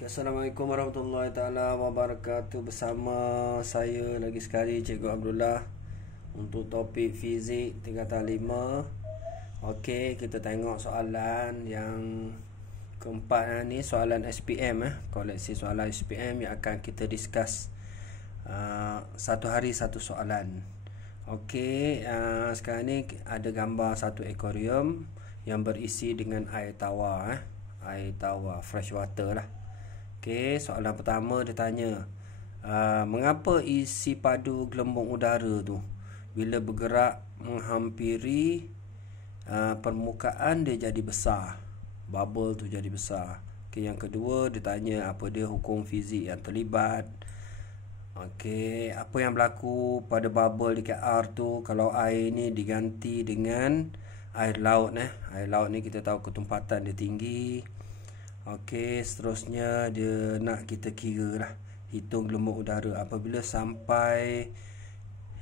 Assalamualaikum warahmatullahi taala wabarakatuh. Bersama saya lagi sekali Cikgu Abdullah untuk topik fizik tingkatan 5. Okey, kita tengok soalan yang keempat ni, soalan SPM koleksi soalan SPM yang akan kita discuss satu hari satu soalan. Okey, sekarang ni ada gambar satu akuarium yang berisi dengan air tawar air tawar fresh water lah. Okey, soalan pertama dia tanya, mengapa isi padu gelembung udara tu bila bergerak menghampiri permukaan dia jadi besar, bubble tu jadi besar. Okey, yang kedua dia tanya apa dia hukum fizik yang terlibat. Okey, apa yang berlaku pada bubble dekat R tu kalau air ni diganti dengan air laut Air laut ni kita tahu ketumpatan dia tinggi. Okey, seterusnya dia nak kita kira lah, hitung gelembung udara apabila sampai,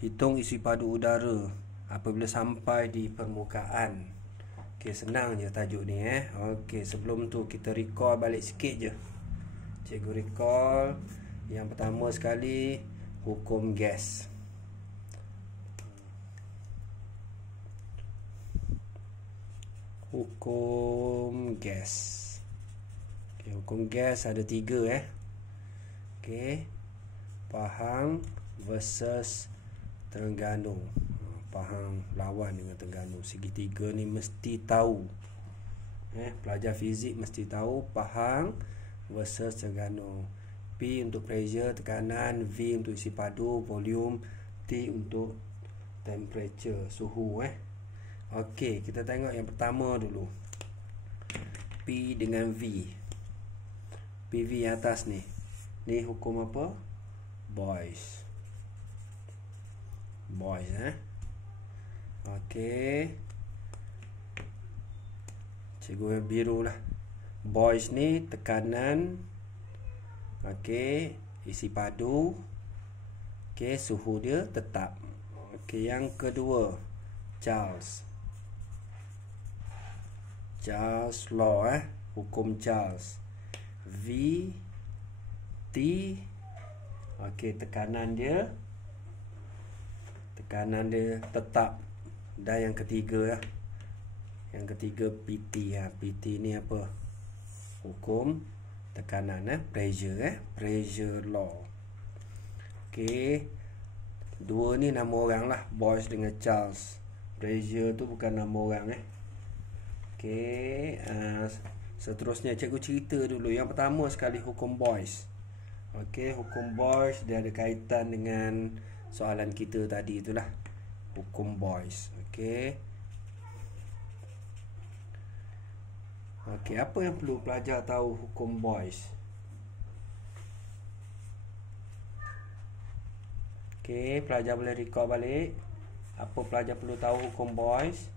hitung isi padu udara apabila sampai di permukaan. Okey, senang je tajuk ni Okey, sebelum tu kita recall balik sikit je. Cikgu recall. Yang pertama sekali, hukum gas. Hukum gas. Hukum gas ada 3 Okey, Pahang versus Terengganu. Pahang lawan dengan Terengganu. Segitiga ni mesti tahu. Pelajar fizik mesti tahu Pahang versus Terengganu. P untuk pressure, tekanan, V untuk isi padu, volume, T untuk temperature, suhu Okey, kita tengok yang pertama dulu. P dengan V. PV yang atas ni. Ni hukum apa? Boyce. Okey. Cikgu yang biru lah. Boyce ni tekanan. Okey, isi padu. Okey, suhu dia tetap. Okey, yang kedua, Charles law hukum Charles. V T. Okey, tekanan dia tetap. Dan yang ketiga yang ketiga PT PT ni apa? Hukum tekanan pressure pressure law. Okey, dua ni nama orang lah, Boyce dengan Charles. Pressure tu bukan nama orang Okey, seterusnya cikgu cerita dulu. Yang pertama sekali hukum Boyce. Okey, hukum Boyce dia ada kaitan dengan soalan kita tadi itulah. Hukum Boyce. Okey. Okey, apa yang perlu pelajar tahu hukum Boyce? Okey, pelajar boleh recall balik. Apa pelajar perlu tahu hukum Boyce?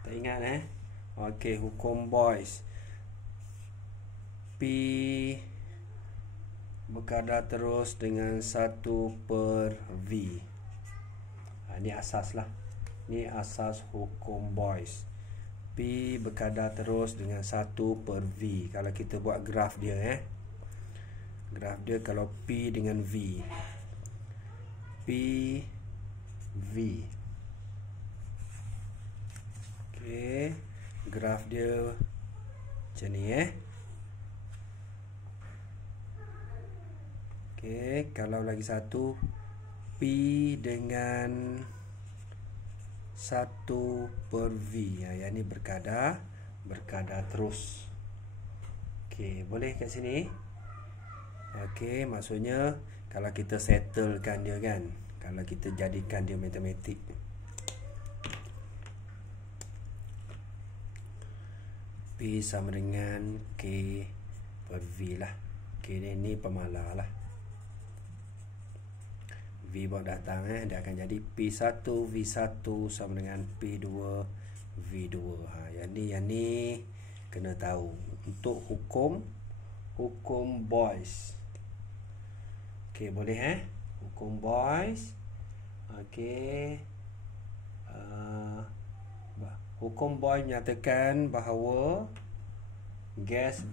Tak ingat Okey, hukum Boyce. P berkadar terus dengan 1/V. Ini asas lah. Ini asas hukum Boyce. P berkadar terus dengan 1/V. Kalau kita buat graf dia graf dia kalau P dengan V. P V. Okey, graf dia macam ni Okey, kalau lagi satu, P dengan 1/V. Yang ni berkadar terus. Okey, boleh kat sini? Okey, maksudnya kalau kita settlekan dia kalau kita jadikan dia matematik. P sama dengan K/V lah. K ni pemalar lah. V baru datang dia akan jadi P1 V1 sama dengan P2 V2. Yang ni kena tahu untuk hukum Boyce. Okey, boleh hukum Boyce. Okey. Hukum Boyce menyatakan bahawa gas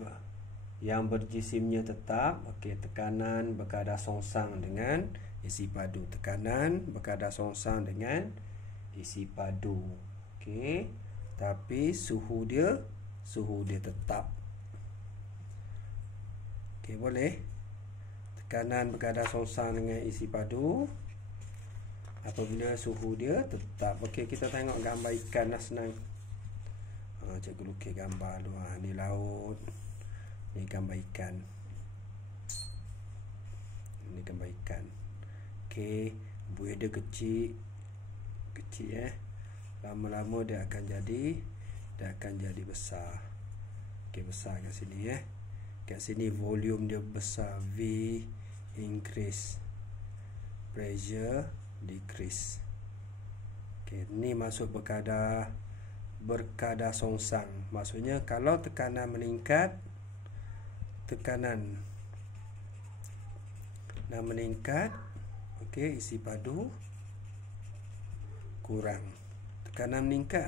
yang berjisimnya tetap. Okey, tekanan berkadar songsang dengan isi padu. Tekanan berkadar songsang dengan isi padu. Okey, tapi suhu dia tetap. Okey, boleh. Tekanan berkadar songsang dengan isi padu apabila suhu dia tetap. Okey, kita tengok gambar ikan lah, senang. Cikgu lukis gambar tu. Ni laut. Ni gambar ikan. Ni gambar ikan. Okey, buih dia kecil. Lama-lama dia akan jadi besar. Okey, besar kat sini Kat sini volume dia besar, V increase, pressure decrease. Okey, ni masuk berkadar songsang. Maksudnya kalau tekanan meningkat, okey, isi padu kurang. Tekanan meningkat,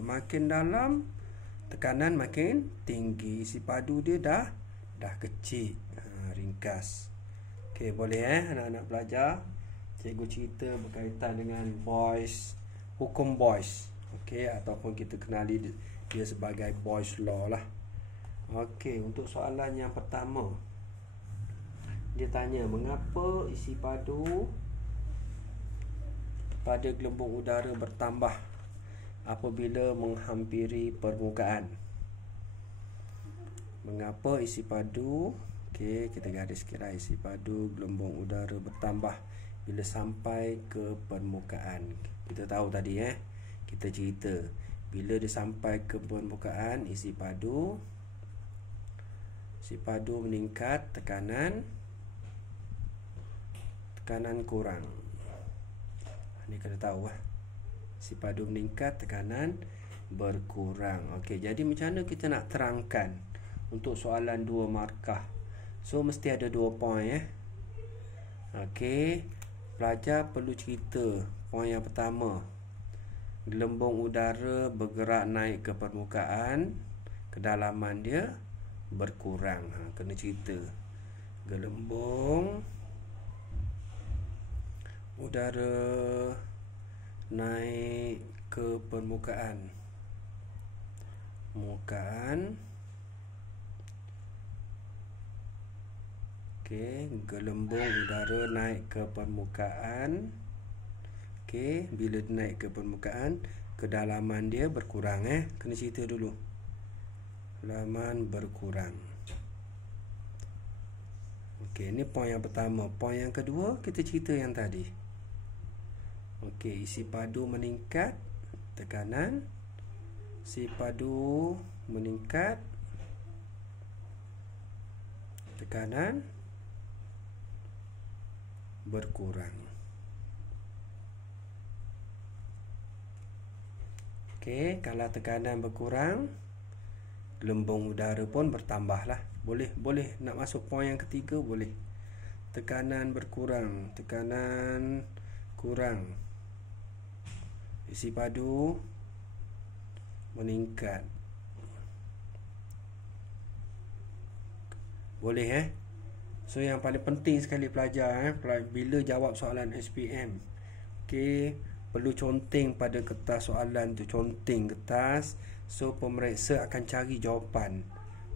makin dalam tekanan makin tinggi, isi padu dia dah kecil. Ringkas. Okey, boleh anak-anak belajar. Cikgu cerita berkaitan dengan hukum Boyce. Okey, ataupun kita kenali dia sebagai Boyce law lah. Okey, untuk soalan yang pertama, dia tanya mengapa isi padu pada gelembung udara bertambah apabila menghampiri permukaan. Mengapa isi padu, okey, kita garis kira isi padu gelembung udara bertambah bila sampai ke permukaan. Kita tahu tadi kita cerita bila dia sampai ke permukaan, isi padu meningkat, tekanan kurang. Ni kena tahu isi padu meningkat, tekanan berkurang. Okey, jadi macam mana kita nak terangkan untuk soalan 2 markah? So mesti ada 2 poin Okey, pelajar perlu cerita poin yang pertama. Gelembung udara bergerak naik ke permukaan, kedalaman dia berkurang. Kena cerita. Gelembung udara naik ke permukaan. Okey, gelembung udara naik ke permukaan. Okey, bila naik ke permukaan, kedalaman dia berkurang. Kena cerita dulu. Kedalaman berkurang. Okey, ni poin yang pertama. Poin yang kedua, kita cerita yang tadi. Okey, isi padu meningkat, tekanan. Isi padu meningkat, tekanan berkurang. Okey, kalau tekanan berkurang, gelembung udara pun bertambahlah. Boleh nak masuk poin yang ketiga, boleh. Tekanan berkurang, tekanan kurang, isi padu meningkat. Boleh So yang paling penting sekali pelajar bila jawab soalan SPM, okey, perlu conteng pada kertas soalan tu, conteng kertas. So pemeriksa akan cari jawapan.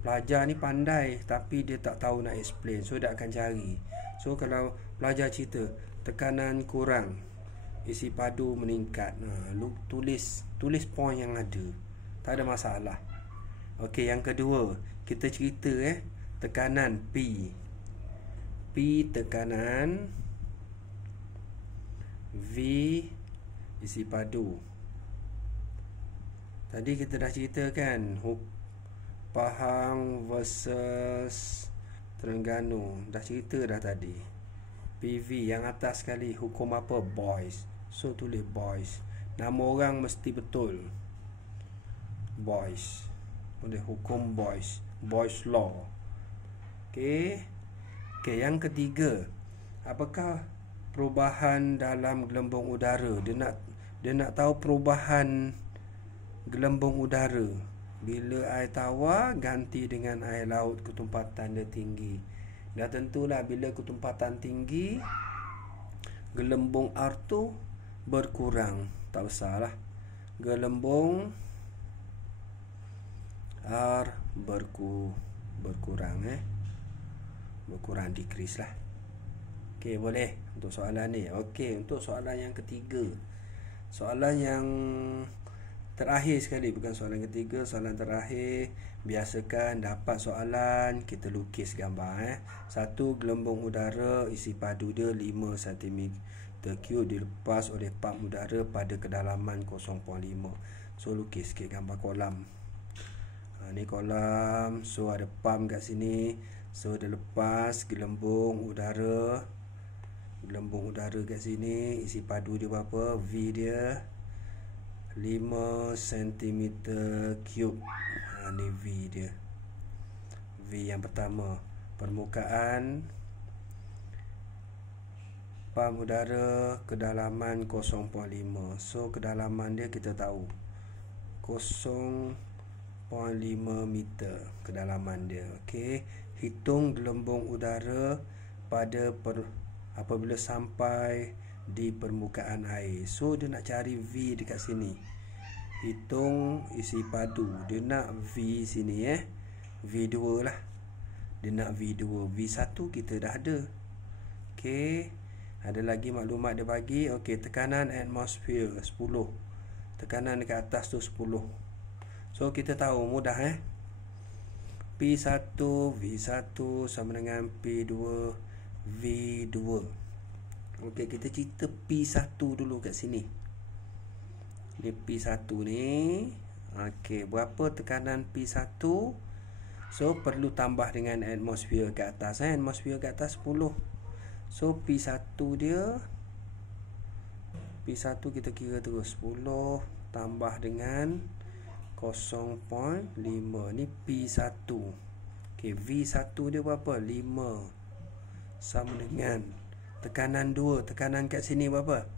Pelajar ni pandai tapi dia tak tahu nak explain, so dia akan cari. So kalau pelajar cerita tekanan kurang, isi padu meningkat, tulis poin yang ada, tak ada masalah. Okey, yang kedua, kita cerita tekanan P tekanan, V isi padu. Tadi kita dah ceritakan Pahang versus Terengganu, dah cerita dah tadi. PV yang atas sekali, hukum apa? Boyce. So tulis Boyce. Nama orang mesti betul, Boyce. Boleh, hukum Boyce, Boyce law. Okey, yang ketiga, apakah perubahan dalam gelembung udara? Dia nak tahu perubahan gelembung udara. Bila air tawar ganti dengan air laut, ketumpatan dia tinggi. Dah tentulah bila ketumpatan tinggi, gelembung air tu berkurang. Tak besarlah. Gelembung air berkurang berkurang, decrease lah. Okey, boleh untuk soalan ni. Okey, untuk soalan yang ketiga. Soalan yang terakhir sekali, bukan soalan ketiga, soalan terakhir. Biasakan dapat soalan, kita lukis gambar. Satu, gelembung udara isi padu dia 5 cm3 dilepas oleh pam udara pada kedalaman 0.5. So lukis sikit gambar kolam. Ni kolam. So ada pam kat sini. So dia lepas gelembung udara kat sini. Isi padu dia berapa? V dia 5 cm3. Ni V dia. V yang pertama, permukaan pam udara kedalaman 0.5. So kedalaman dia kita tahu 0.5 meter kedalaman dia. Okey, hitung gelembung udara apabila sampai di permukaan air. So dia nak cari V dekat sini. Hitung isi padu. Dia nak V sini V2 lah. Dia nak V2. V1 kita dah ada. Okey, ada lagi maklumat dia bagi. Okey, tekanan atmosfer 10. Tekanan dekat atas tu 10. So kita tahu mudah P1 V1 sama dengan P2 V2. Okey, kita cerita P1 dulu kat sini. Ni P1 ni. Okey, berapa tekanan P1? So perlu tambah dengan atmosfer kat atas. Atmosfer kat atas 10. So P1 dia, P1 kita kira terus 10 tambah dengan 0.5. Ni P1. Okey, V1 dia berapa? 5 sama dengan tekanan 2. Tekanan kat sini berapa?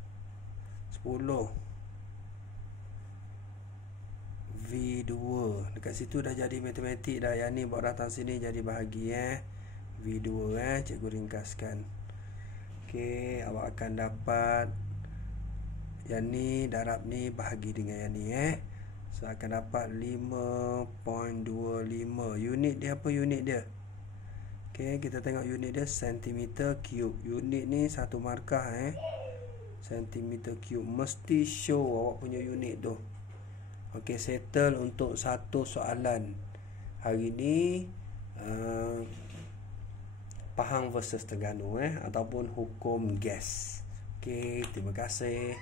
10. V2. Dekat situ dah jadi matematik dah. Yang ni buat datang sini jadi bahagi V2 cikgu ringkaskan. Okey, awak akan dapat yang ni darab ni bahagi dengan yang ni So akan dapat 5.25. Unit dia apa unit dia? Okey, kita tengok unit dia cm3. Unit ni satu markah cm3. Mesti show awak punya unit tu. Okey, settle untuk satu soalan hari ni. Pahang versus Terengganu ataupun hukum gas. Okey, terima kasih.